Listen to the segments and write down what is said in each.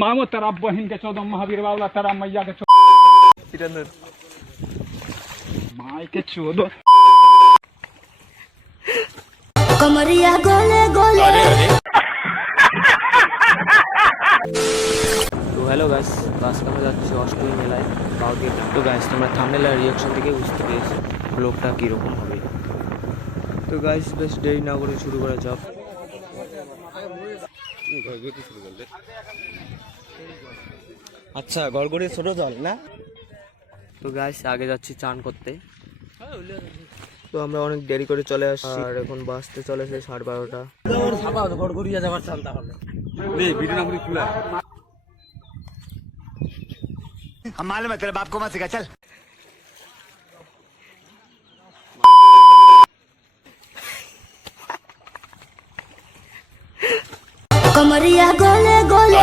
मामो तेरा बहन के 14 महावीर बाबा तेरा मैया के माई के 14 कमरिया गोले गोले। তো হ্যালো গাইস, আজকে আমরা যাচ্ছি অষ্টমী মেলায় কাউকে। তো গাইস তোমরা থাম্বনেল আর রিঅ্যাকশন থেকে বুঝতে পেরেছো ব্লগটা কীরকম হবে। তো গাইস বেশ দেরি না করে শুরু করা যাক। আচ্ছা গড়গড়ি ছোট জল না। তো গাইস আগে যাচ্ছি চান করতে। তো আমরা অনেক দেরি করে চলে আসছি আর এখন বাসতে চলেছে 12:30। গড়গড়িয়া যাবার চান তাহলে ভিডিও না করে খুলা। हम मालूम है तेरे बाप को मत सिखा चल। कमरिया गोले गोले।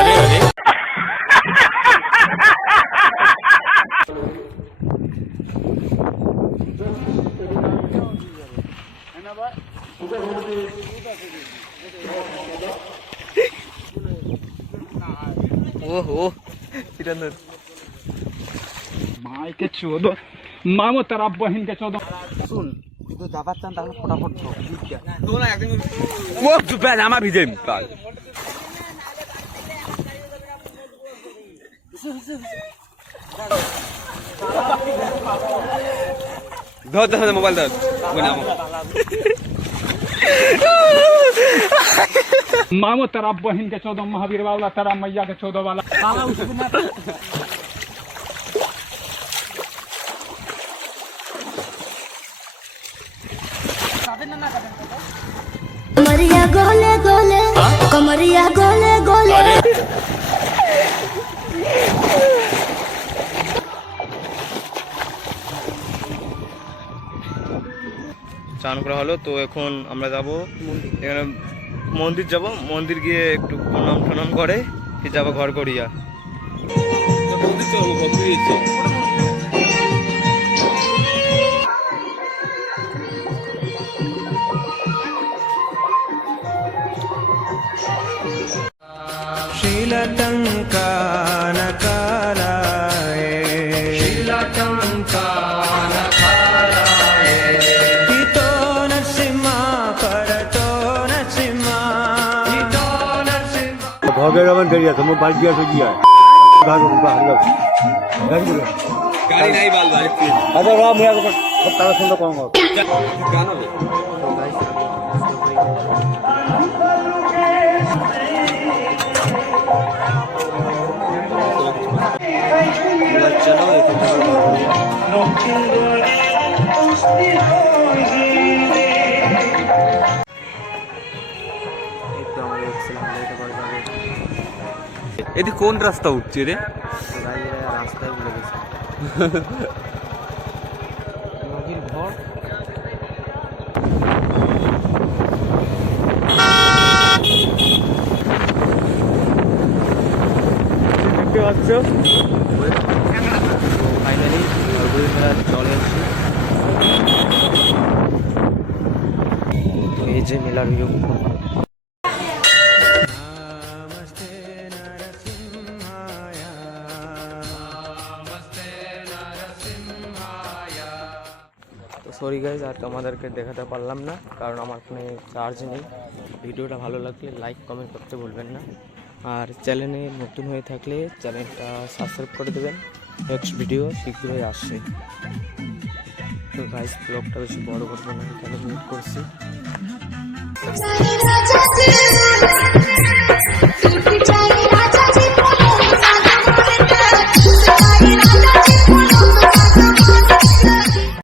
ओहो सिकंदर माई के 14 मामो तेरा बहन के 14 सुन তুই তো যাবার চান তাহলে ফটাফট তো না একদিন ও চুপে জামা ভিজে কাল ধর ধর মোবাইল ধর নাম मामो तेरा बहन के 14 महावीर बाबा तेरा मैया के 14 वाला कमरिया गोले गोले। कमरिया गोले गोले। চান করা হলো। তো এখন আমরা যাব এখানে মন্দির যাব, মন্দির গিয়ে একটু প্রণাম টনাম করে যাবো ঘর করিয়া। ভগের আমার গাড়ি আছে মোর বাইক দিয়ে গিয়া গাড়ি নাই বাল ভাই আচ্ছা রা মুয়া তারা সুন্দর কম গান হবে। চলো এদি কোন রাস্তা উঠছে রে? রাস্তায় ভুলে গেছে নদীর ভর। দেখতে পাচ্ছ ফাইনালি ঘরগুলি মেলা চলে এসেছি। তো এই যে মেলার ভিডিও সরি গাইজ আর তোমাদেরকে দেখাতে পারলাম না কারণ আমার ফোনে চার্জ নেই। ভিডিওটা ভালো লাগলে লাইক কমেন্ট করতে ভুলবেন না আর চ্যানেলে নতুন হয়ে থাকলে চ্যানেলটা সাবস্ক্রাইব করে দেবেন। নেক্সট ভিডিও শীঘ্রই আসছে। তো গাইজ ব্লগটা বেশি বড় করবো না, এখানে মিট করছি।